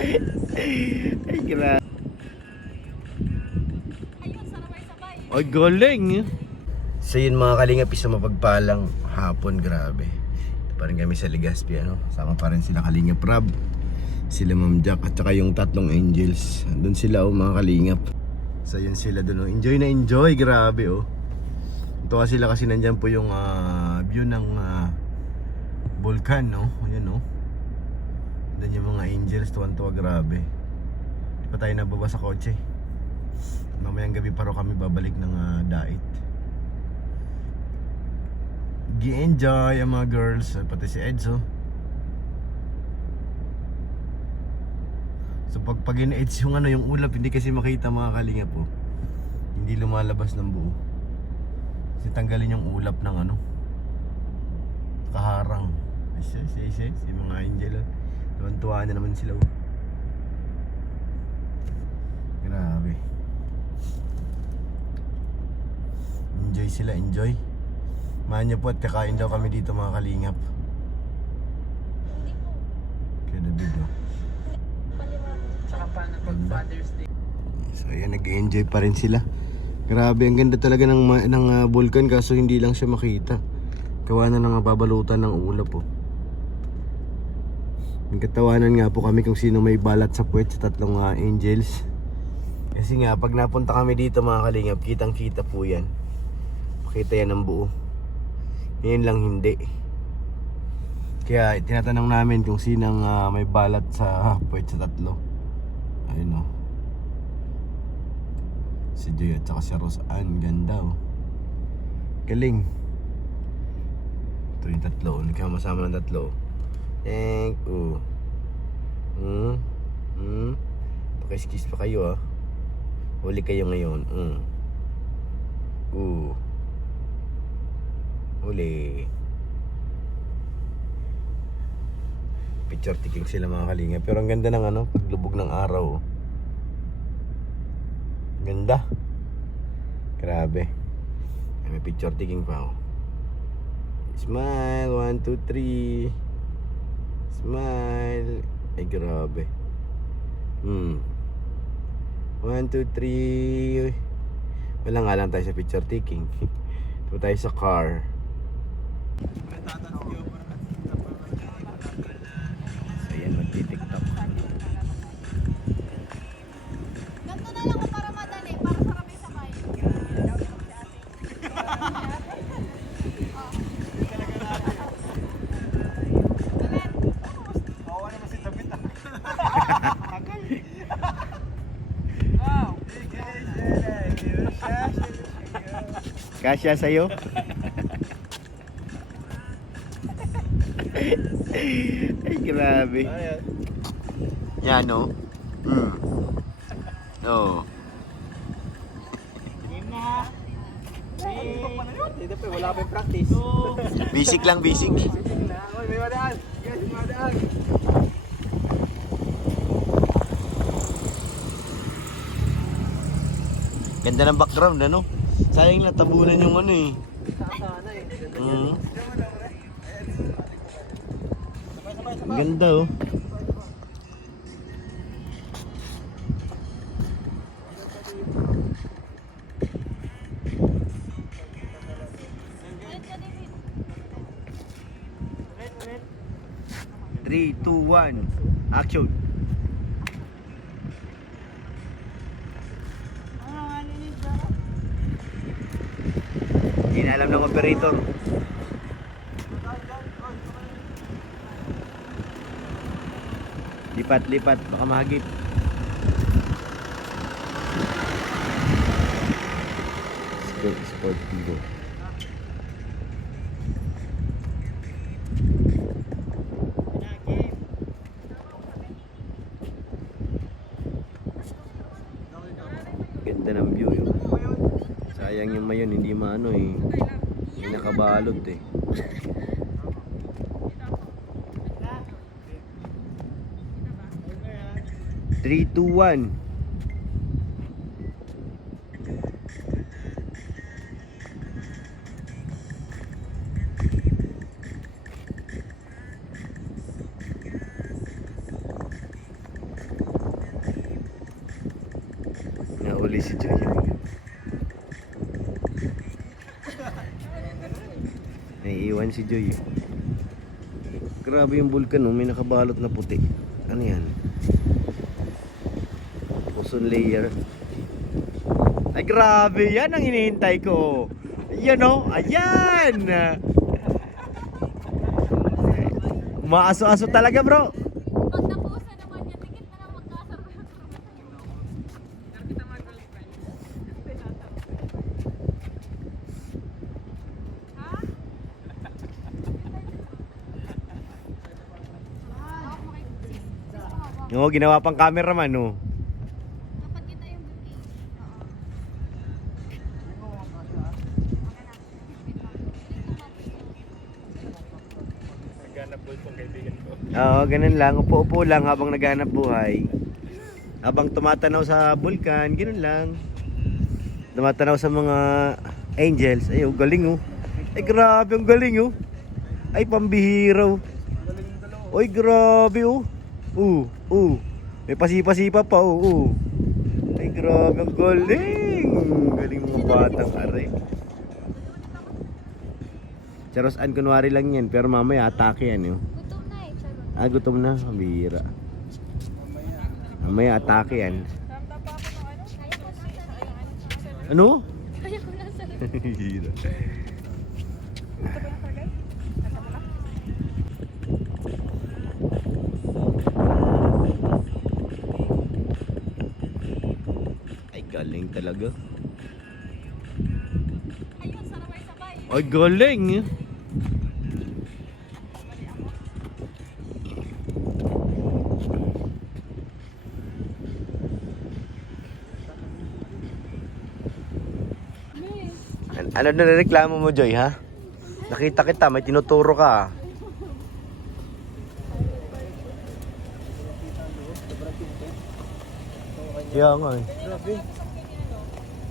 Ay, grabe. Ay, galing. So yun mga kalingap, isang mapagpalang hapon, grabe. Pa rin kami sa Legazpi, ano? Sama pa rin sila Kalingap Rab, sila Ma'am Jack, at saka yung tatlong angels. Doon sila, oh, mga kalingap. So yun sila doon, oh. Enjoy na enjoy, grabe, oh. Tuwa sila kasi nandyan po yung view ng volcan, no? Ayan, oh. Doon yung mga angels, tuwan-tuwa, grabe. Di pa tayo nababa sa kotse. Mamayang gabi pa rin kami babalik ng Dait. Gi-enjoy ang mga girls, pati si Edzo. So pag in-edge yung yung ulap, hindi kasi makita mga kalinga po. Hindi lumalabas ng buo. Kasi tanggalin yung ulap ng kaharang. Si mga angel. Tuwan-tuwa na naman sila. Grabe. Enjoy sila, enjoy. Mahan niyo po at kakain daw kami dito mga kalingap. Kaya na video. Saka pa na pag Father's Day. So ayan, nag-enjoy pa rin sila. Grabe, ang ganda talaga ng vulkan, kaso hindi lang siya makita. Gawa na ng babalutan ng ulap po. Nagkatawanan nga po kami kung sino may balat sa puwet sa tatlong angels. Kasi nga, pag napunta kami dito mga kalingap, kitang kita po yan. Makita yan ng buo. Ngayon lang hindi. Kaya tinatanong namin kung sinang may balat sa puwet sa tatlo. Ayun, oh. Si Joy at saka si Rose Ann, ganda, oh. Galing. Ito yung tatlo, nagkamasama ng tatlo. Thank you. Pakiskis pa kayo, ah. Huli kayo ngayon. Huli. Picture taking sila mga kalinga. Pero ang ganda ng paglubog ng araw. Ganda. Grabe. May picture taking pa, oh. Smile, 1, 2, 3. Smile. Ay, grabe. 1, 2, 3. Wala nga lang tayo sa picture taking. Ito tayo sa car. So yan, magti-tiktok. Ganto na lang para madali, para sa kami sakay. Kasya sa'yo? Ay, grabe. Yan, no? Oo. Dito pa, wala pa yung practice. Basic lang, basic. Uy, may madaan. Guys, may madaan. Ganda ng background, ano? Sayang natabunan yung eh. Sana eh. Ang ganda, oh. Three, two, one, action. Hindi na alam ng operator. Lipat, baka mahagip. Sportivo. Ganda ng view yun. Sayang yung mayon, hindi maano eh. Hindi nakabalot eh. 3, 2, 1. Naiinis si Joy. Naiiwan si Joy. Grabe yung vulkan, oh. May nakabalot na puti. Ano yan? Ozone layer. Ay, grabe. Yan ang hinihintay ko. Ayan, oh. Ayan. Maaso-aso talaga, bro. Pag napusa naman yan, tikit na lang magkasama. Kita mga girlfriend. Oo, ginawa pang cameraman, oh. Kapag kita yung booking. Naghanap po itong kaibigan ko. Oo, ganun lang. Upo-upo lang habang naghanap buhay. Habang tumatanaw sa bulkan, ganun lang. Tumatanaw sa mga angels. Ay, oh, galing, oh. Ay, grabe, ang galing, oh. Ay, pambihira, oh. Ay, grabe, oh. May pasipa-sipa pa, oh. Ay, grabe, ang galing. Galing mga batang are. Charos-an, kunwari lang yan. Pero mamaya, atake yan, oh. Gutom na eh, charot. Ah, gutom na. Ang bihira. Mamaya, atake yan. Tama pa ako ng ano? Kaya ko na sa Ano? Kaya ko na sa Bihira. Ito ba yung kargay? Nasa mo na? Ay, galing talaga. Ayun, sabay-sabay. Ay, galing. Ano na reklamo mo, Joy, ha? Nakita kita, may tinuturo ka. Kaya nga eh. Grabe.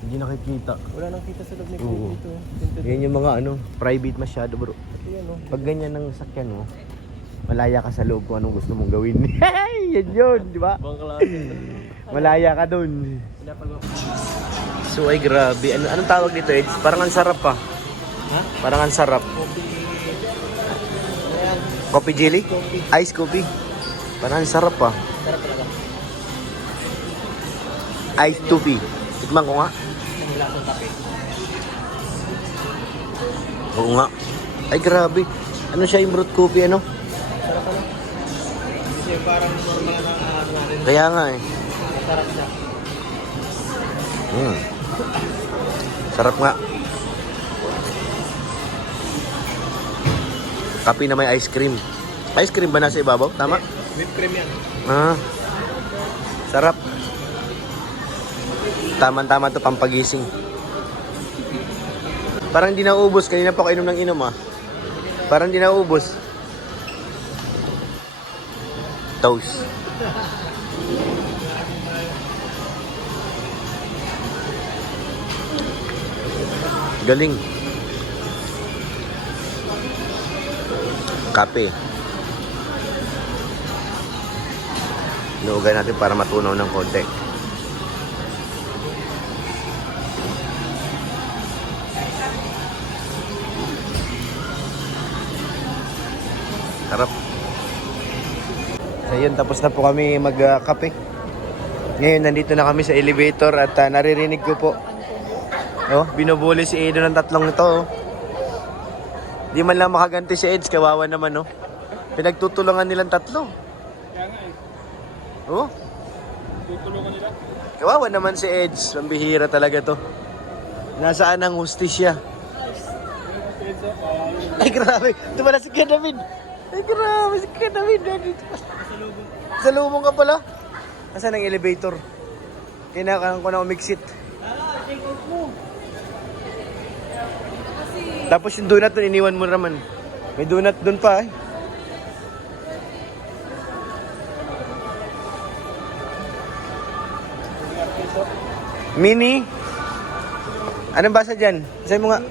Hindi nakikita. Wala nang kita sa loob ni Oo. dito. Yan yung mga ano, private masyado, bro. Yan o. Pag ganyan ng sakyan mo, malaya ka sa loob kung anong gusto mong gawin. Yan yun, di ba? Bang klase. Malaya ka dun. Pinapagawa. So ay grabe. Anong tawag dito, Eds? Parang ang sarap pa. Ha? Parang ang sarap. Ayan. Coffee jelly? Coffee. Ice coffee. Parang ang sarap pa. Sarap talaga. Ice coffee. Tikman ko nga. Ang lasang kape. Oo nga. Ay grabe. Ano siya yung brewed coffee, ano? Sarap ano? Hindi siya parang normal na ano natin. Kaya nga eh. Sarap siya. Sarap nga. Kape na may ice cream. Ice cream ba nasa ibabaw? Tama? Whipped cream yan. Ah. Sarap. Tama-tama to pampagising. Parang di naubos. Kanina pa ako inom ng inom, ah. Parang di naubos. Toast. Galing. Kape. Inuugan natin para matunaw ng konti. Sarap. Ayun, tapos na po kami magkape. Ngayon, nandito na kami sa elevator at naririnig ko po. Oh, binubuli si Edo ng tatlong ito. Oh. Di man lang makaganti si Eds, kawawa naman, oh. Pinagtutulungan nilang tatlo. Kaya nga eh. Oh, Tutulungan nila. kawawa naman si Eds. Pambihira talaga to. Nasaan ang hustisya? Ay, grabe. Ito pala si Kadamin. Ay, grabe si Kadamin. Sa lubong ka pala. Nasaan ang elevator? Kailangan ko na umiksit. Tapos yung donut nun, iniwan mo naman. May donut dun pa, eh. Mini? Anong basa dyan? Sabi mo nga.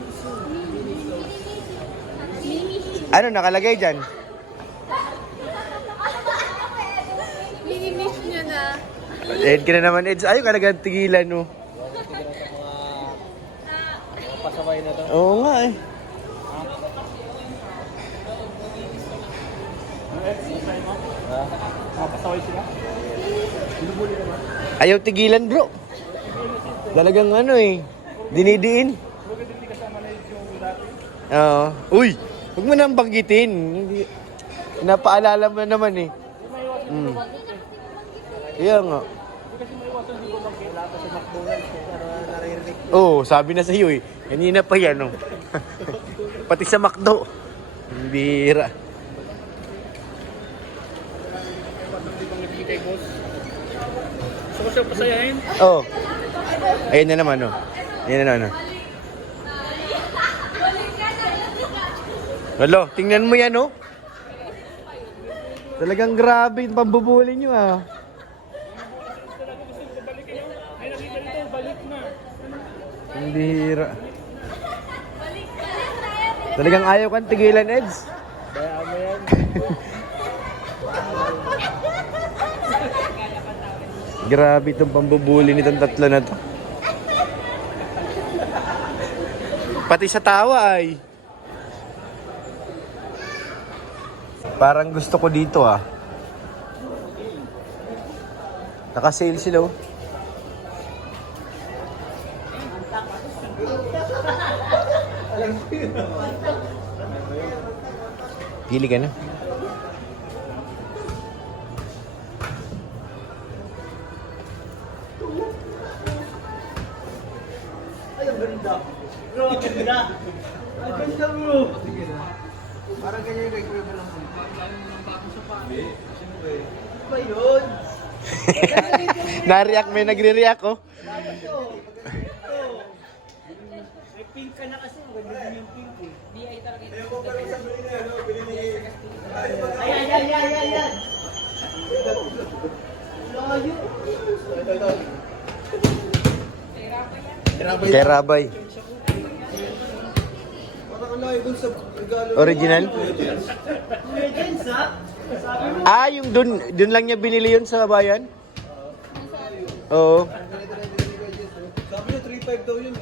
Ano nakalagay dyan? Minimiss nyo na. Ed ka na naman, Eds. Ayaw ka nagang tigilan, no? sabay na to. Oo nga eh. Mapasaway sila. Ayaw tigilan bro. Talagang ano eh. Dinidiin. Oo. Uy! Huwag mo nang banggitin. Hindi. Napaalala mo naman eh. Kaya nga. Oo, sabi na sa iyo eh. Kanina pa yan oh. Pati sa McDo. Ang bira. Gusto ko siya pasayahin. Oh. Ayun na naman oh. Ayun na naman oh. Hello, tingnan mo yan oh. Talagang grabe yung pambubuli nyo ah. Ay, nakita dito, balik na. Ang bihira. Talagang ayaw kang tigilan, Eds. Bayaan mo yan. Grabe itong pambubuli nitong tatlo na to. Pati sa tawa ay. Parang gusto ko dito ah. Naka-sale sila oh. Pili ka na. Ay, ang ganda. Bro, ang ganda. Ang ganda, bro. Parang ganyan yung kay Kuya lang. Ba yun? Na-react, may nagre-react oh. May pink ka na kasi. Maganda din yung pink eh. DI talaga ito. Ayan. Layo. Kay Rabay. Original? Ah, yung dun lang niya binili yun sa bayan? Oo. Sabi niya 3.5 daw yun.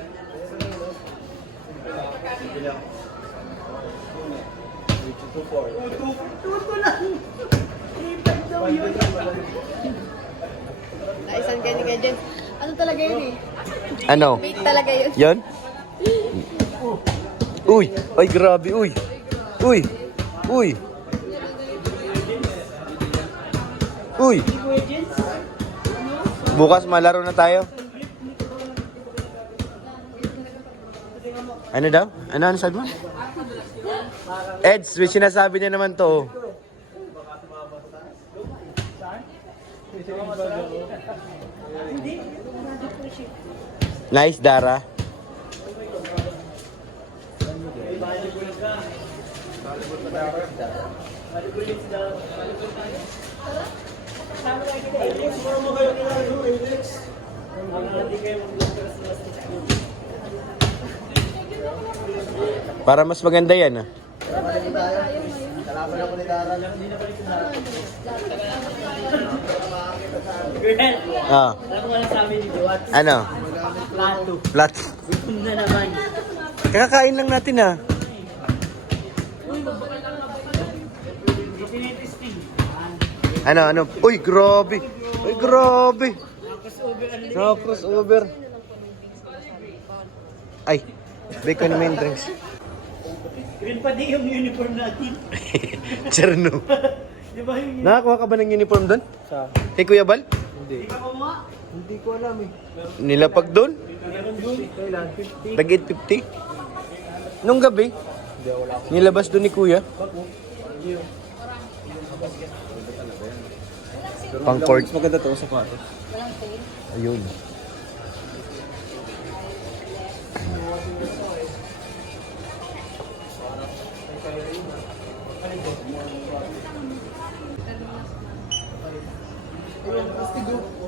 Naisan ka ni kay Jen. Ano talaga yun eh? Ano? Bait talaga yun. Yon? Uy! Ay, grabe! Uy! Uy! Uy! Uy! Bukas malaro na tayo. Ano daw? Ano sabi mo? Eds, may sinasabi niya naman to. Oh. Nice, Dara. Para mas maganda yan ah. Ah. Alam mo na sabi ni Duwat? Ano? Plato. Plat. Gutom na naman. Kakakain lang natin ah. Ano? Uy, grabe. Uy, grabe. No, crossover. Ay, bacon main drinks. Green pa din yung uniform natin. Cherno. Di ba yung Nakakuha ka ba ng uniform doon? Sa? Kay Kuya Bal? Hindi. Di ka kumuha? Hindi ko alam eh. Nilapag doon? Meron doon. Kailan? 50? Tag 850? Nung gabi? Hindi, wala ko. Nilabas doon ni Kuya? Pang court. Mas maganda to sa pato. Walang sale. Ayun.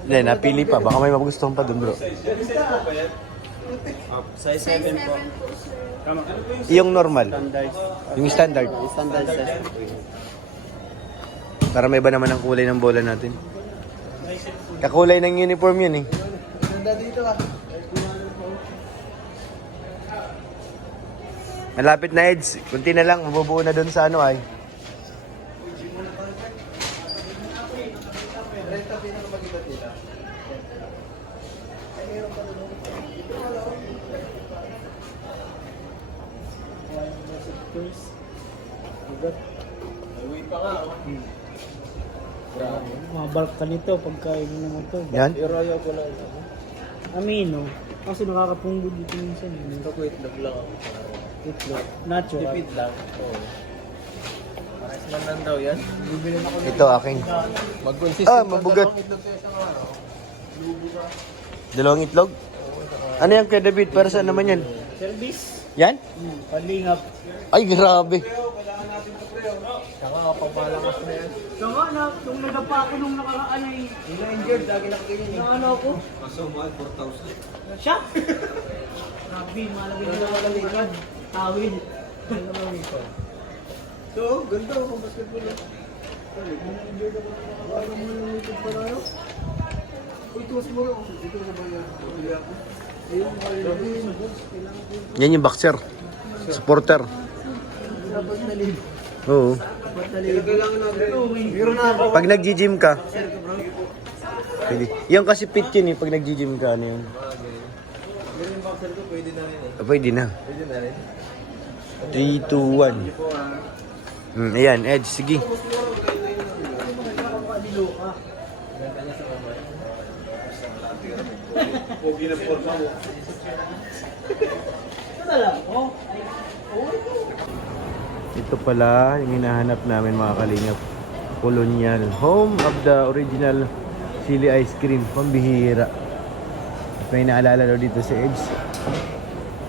Hindi, napili pa. Baka may magustuhan pa dun, bro. Size 7 po. Tama. Yung normal. Standard. Yung standard. Standard size. Para may iba naman ang kulay ng bola natin. Kakulay ng uniform yun eh. Ganda dito ah. Malapit na, Eds. Kunti na lang, mabubuo na doon sa ano ay. Mga bulk ka nito pagkain mo naman ito. Yan? Pero ayaw ko lang. Amino. Kasi nakakapunggod dito minsan. Ito ko itlog lang ako. Itlog. Natural. Tipid lang. Oo. Pares man lang daw yan. Bibili na ako Ito, aking. mag-consistent. Ah, mabugat. Itlog kayo sa araw. Dalawang itlog? Ano yan kay David? Para saan naman yan? Service. Yan? Palingap. Ay, grabe. Saka kapag malakas na yan. Saka na, nung nagapa ako nung nakaraan ay... injured, lagi nakaganyan eh. Ano ako? Kaso mahal, 4,000. Siya? Grabe, malagay na malagay ka. Tawid. So, ganda ako kung basketball lang. Injured ako. Ano mo yung YouTube pa na yun? Uy, tuwas mo lang. Ito na ba yan? Uli ako. Ayun, kailangan Yan yung boxer. Supporter. dapat na live. Oo. Kailangan natin. Biro na ako. Pag nag-gym ka, pwede. Yan kasi fit yun eh. Pag nag-gym ka, ano yun? Pero yung boxer ko, pwede na rin eh. Pwede na. Pwede na rin. 3, 2, 1. Ayan, Edge, sige. Pogi na forma mo. Ito pala yung hinahanap namin mga kalingap. Colonial. Home of the original chili ice cream. Pambihira. May naalala daw dito si Edge.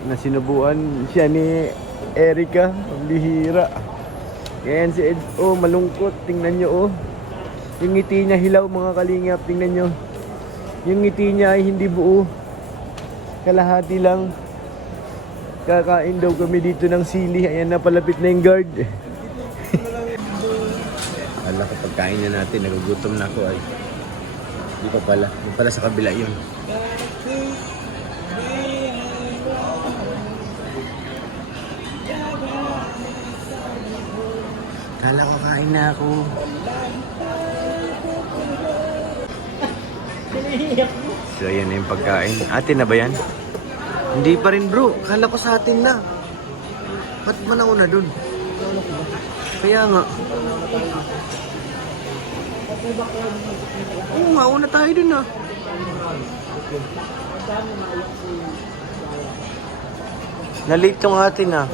Na sinubuan siya ni Erica. Pambihira. Yan si Edge. Oh, malungkot. Tingnan nyo oh. Yung ngiti niya hilaw mga kalingap. Tingnan nyo. Yung ngiti niya ay hindi buo. Kalahati lang. Kakain daw kami dito ng sili. Ayan na, palapit na yung guard. Ala ko, pagkain na natin. Nagugutom na ako ay. Hindi pa pala. Hindi pala sa kabila yun. Kala ko kain na ako. So ayan na yung pagkain. Atin na ba yan? Hindi pa rin bro. Kala ko sa atin na. Ba't manauna dun? Kaya nga. Oo, mauna tayo dun ah. Na-late yung atin ah.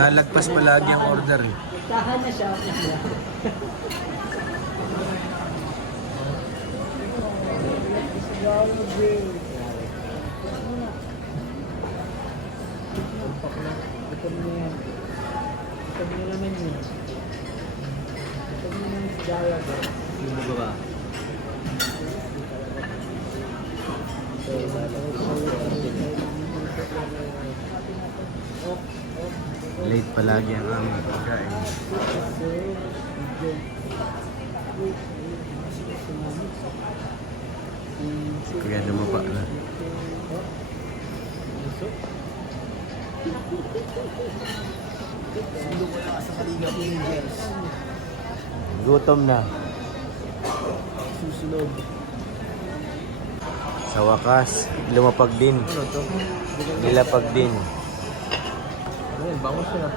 Lalagpas palagi ang order eh. Tahan na siya. Late palagi ang aming pagkain. Kaya dumapa na. Gutom na. Susunod. Sa wakas, lumapag din. Nilapag din. Ayun, bangus na.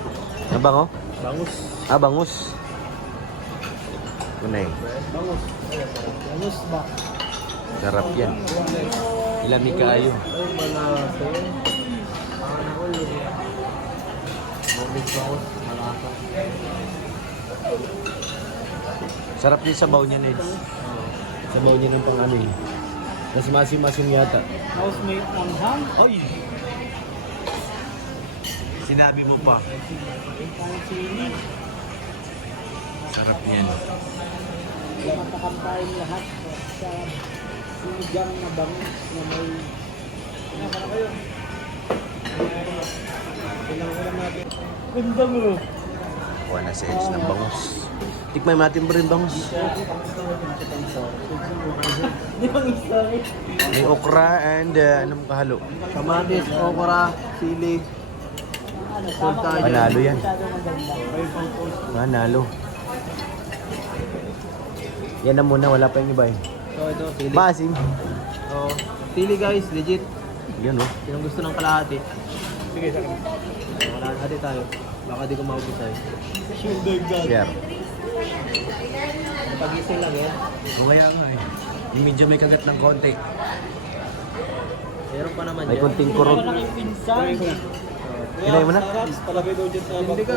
Nabango? Bangus. Ah, bangus. Kunay. Bangus. Bangus ba? Sarap yan. Ilami kaayo. Ay, malasa. Bumig bangus. Malasa. Sarap din sabaw niya, Neds. Sabaw niya ng pang-ano eh. Mas masim-masim yata. Housemate ang ham. Oy! Sinabi mo pa. Sarap niyan. Matakam tayong lahat sa sinigang na bangus na may... Ano kayo? Kailangan ko lang natin. Ganda mo. Kuha na sa edge ng bangus. Tikman natin bro yung bangus. May okra and anong kahalo? Kamatis, okra, sili. Panalo yan. Panalo. Yan na muna, wala pa yung iba eh. So ito, sili. Maasim. So, sili guys, legit. Yan oh. Sinong gusto ng kalahati? Sige, sa akin. Kalahati tayo. Baka di ko maubos tayo. Share. Pagising lang yan. So kaya nga eh. Yung medyo may kagat ng konti. Meron pa naman May yan. konting kurot. Hinay mo na? Hindi ka.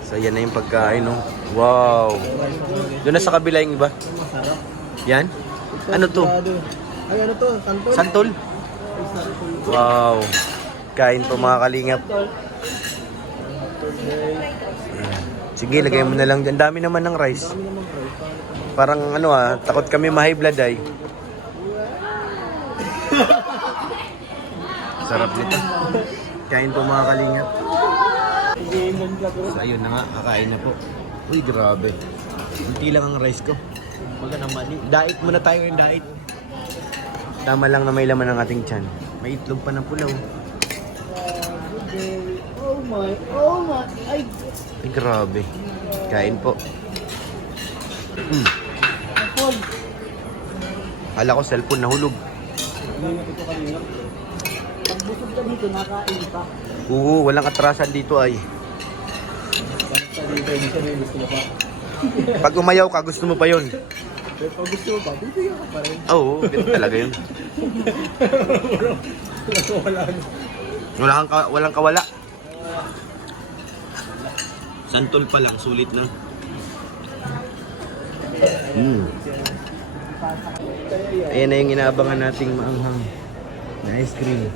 So yan na yung pagkain no. Wow. Doon na sa kabila yung iba. Masarap. Yan. Ano to? Ay, ano to? Santol? Santol? Wow. Kain po mga kalingap. Sige, lagay mo na lang dyan. Dami naman ng rice. Parang ano takot kami ma-high blood ay. Sarap nito. Kain po mga kalingap. So ayun na nga, kakain na po. Uy, grabe. Kunti lang ang rice ko. Baga ng mali. Diet muna tayo yung diet. Tama lang na may laman ng ating tiyan. May itlog pa ng pulaw. Oh my. Ay. Ay, grabe. Kain po. Hala ko cellphone nahulog. Pag busog ka dito, nakain pa. Oo, walang atrasan dito ay. Pag umayaw ka, gusto mo pa yun. Pero pag gusto mo ba, bibigyan ka pa rin. Oo, ganun talaga yun. Walang kawala. Santol pa lang, sulit na. Ayan na yung inaabangan nating maanghang na ice cream.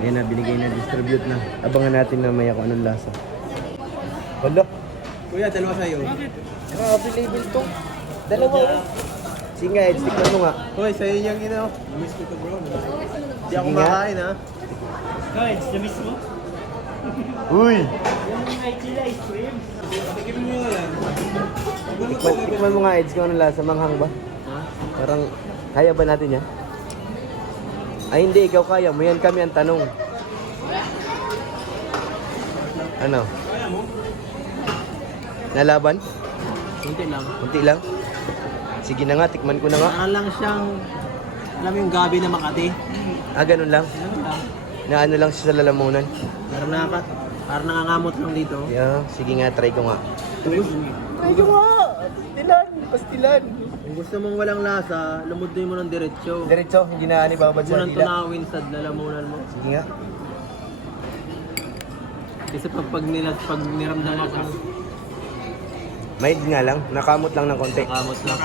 Ayan na, binigay na, distribute na. Abangan natin na maya kung anong lasa. Hala. Kuya, dalawa sa'yo. Available to. Dalawa oh. Sige nga, Ed, tikman mo nga. Hoy, sa'yo yung ino. Namiss ko to bro. Hindi ako Sige nga. makain ha. Guys, na-miss mo? Uy! Yung Nigel ice cream. Tikman mo nga, Ed, kung anong lasa. Manghang ba? Ha? Parang, kaya ba natin yan? Ay hindi, ikaw kaya mo. Yan kami ang tanong. Ano? Nalaban? Kunti lang. Kunti lang? Sige na nga, tikman ko na nga. Para lang siyang, alam mo yung gabi na Makati? Ah, ganun lang? Ano lang. Na ano lang siya sa lalamunan? Parang nangangamot lang dito. Yeah, sige nga, try ko nga. Try ko nga! Pastilan! Pastilan! Kung gusto mong walang lasa, lumudin mo ng diretsyo. Diretso, hindi na ani babad Huwag mo sa nang dila. tunawin sa lalamunan mo. Sige nga. Kasi pag niramdam ako, May nga lang, nakamot lang ng konti. kamot lang.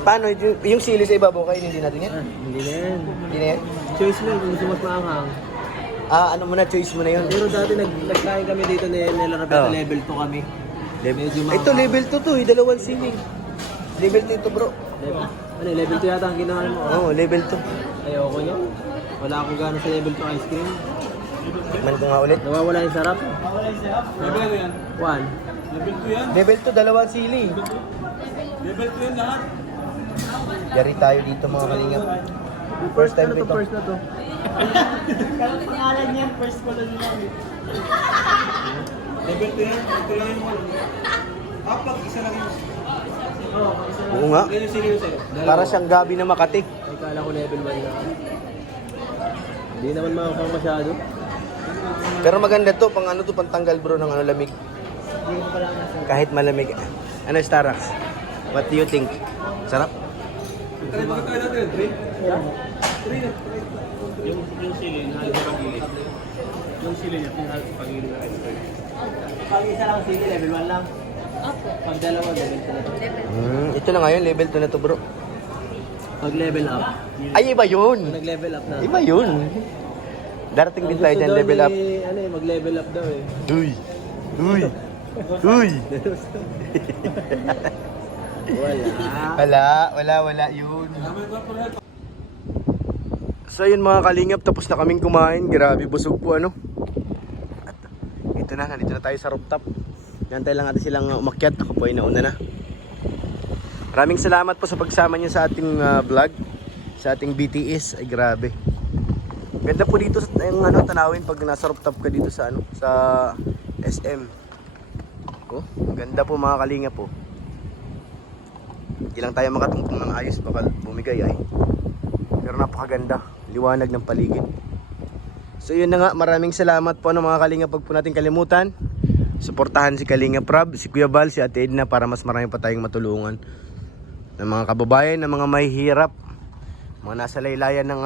Paano, yung sili sa ibabaw kayo, hindi natin yan? Hindi na yan. Hindi na yan? Choice mo kung gusto mas maanghang. Ah, ano muna, choice mo na yun. Pero dati nagkain kami dito ni Larabeta, Oh. level 2 kami. Medyo Ito, level 2 to, dalawang sili. Level 2 ito bro. Ano, level 2 yata ang ginawa mo. Oo, level 2. Ayoko nyo. Wala akong gana sa level 2 ice cream. Tikman ko nga ulit. Nawawala yung sarap. Wala yung sarap. Level ano yan? 1. Level 2 yan? Level 2, dalawang sili. Level 2 yan lahat. Yari tayo dito mga kalingap. First time Ano ko to, ito. first na to? Kaya pangalan yan, first ko lang nila. Level 2 yan, ito lang yung ano. Pag isa lang yung... Oo, isa lang. Oo nga. Ilan yung seryo sa'yo? Para siyang gabi na Makati. Ay, kala ko level 1 na. Hindi naman makakang masyado. Pero maganda to, pang ano to, pang tanggal bro ng ano lamig. Hindi ko pala ang Kahit malamig. Ano Starrax? What do you think? Sarap? Try natin, drink. Yung sili, nahalit sa pag-ilit. Yung sili niya, pinahalit sa pag-ilit na ice cream. Pag isa lang sili, level 1 lang. Pag dalawa, level 2 na to. Ito na ngayon, level 2 na to bro. Pag level up. Ay, iba yun! Pag nag-level up na. Iba yun! Darating din tayo dyan, level up. Ano eh, mag-level up daw eh. Uy! Uy! Uy! Wala yun. So yun mga kalingap, tapos na kaming kumain. Grabe, busog po ano. ito na, nandito na tayo sa rooftop. Nantay lang natin silang umakyat. Ako po ay nauna na. Maraming salamat po sa pagsama niyo sa ating vlog, sa ating BTS. Ay grabe. Ganda po dito sa yung tanawin pag nasa rooftop ka dito sa sa SM. Oh, ganda po mga kalinga po. Hindi lang tayo makatungtong ng ayos baka bumigay ay. Pero napakaganda, liwanag ng paligid. So yun na nga, maraming salamat po mga kalinga. Pag po natin kalimutan, suportahan si Kalinga Prab, si Kuya Val, si Ate Edna para mas marami pa tayong matulungan ng mga kababayan, ng mga mahihirap, mga nasa laylayan ng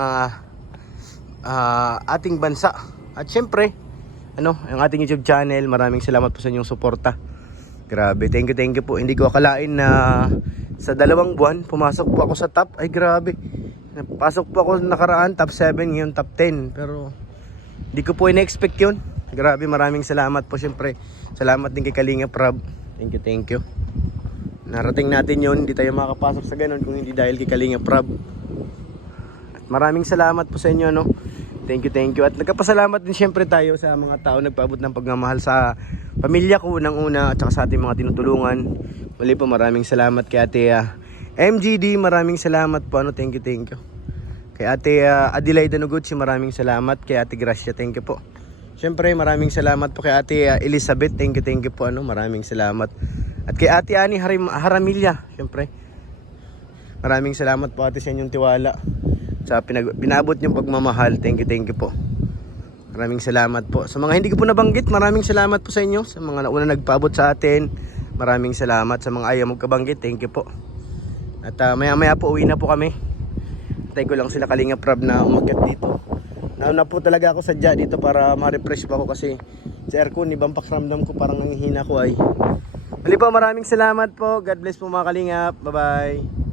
ating bansa. At syempre, yung ating YouTube channel, maraming salamat po sa inyong suporta. Grabe, thank you po. Hindi ko akalain na sa 2 buwan, pumasok po ako sa top. Ay grabe, napasok po ako nakaraan, top 7, ngayon top 10. Pero hindi ko po ina-expect yun. Grabe, maraming salamat po syempre. Salamat din kay Kalinga Prab. Thank you. Narating natin yun, hindi tayo makapasok sa ganun kung hindi dahil kay Kalinga Prab. At maraming salamat po sa inyo, Thank you. At nagkapasalamat din syempre tayo sa mga tao nagpaabot ng pagmamahal sa pamilya ko unang-una at saka sa ating mga tinutulungan. Muli po, maraming salamat kay Ate MGD, maraming salamat po. Thank you. Kay Ate Adelaida Noguchi, maraming salamat. Kay Ate Gracia, thank you po. Syempre, maraming salamat po kay Ate Elizabeth, thank you po. Maraming salamat. At kay Ate Ani Haramilya, syempre, maraming salamat po ate sa inyong tiwala sa pinabot niyong pagmamahal. Thank you po. Maraming salamat po. Sa mga hindi ko po nabanggit, maraming salamat po sa inyo. Sa mga nauna nagpaabot sa atin, maraming salamat. Sa mga ayaw magkabanggit, thank you po. At maya po uwi na po kami. Tayo ko lang sila Kalinga Prab na umakyat dito. Nauna po talaga ako sadya dito para ma-refresh pa ako kasi sa aircon, ibang pakiramdam ko, parang nanghihina ko ay. Muli po, maraming salamat po. God bless po mga Kalingap. Bye bye.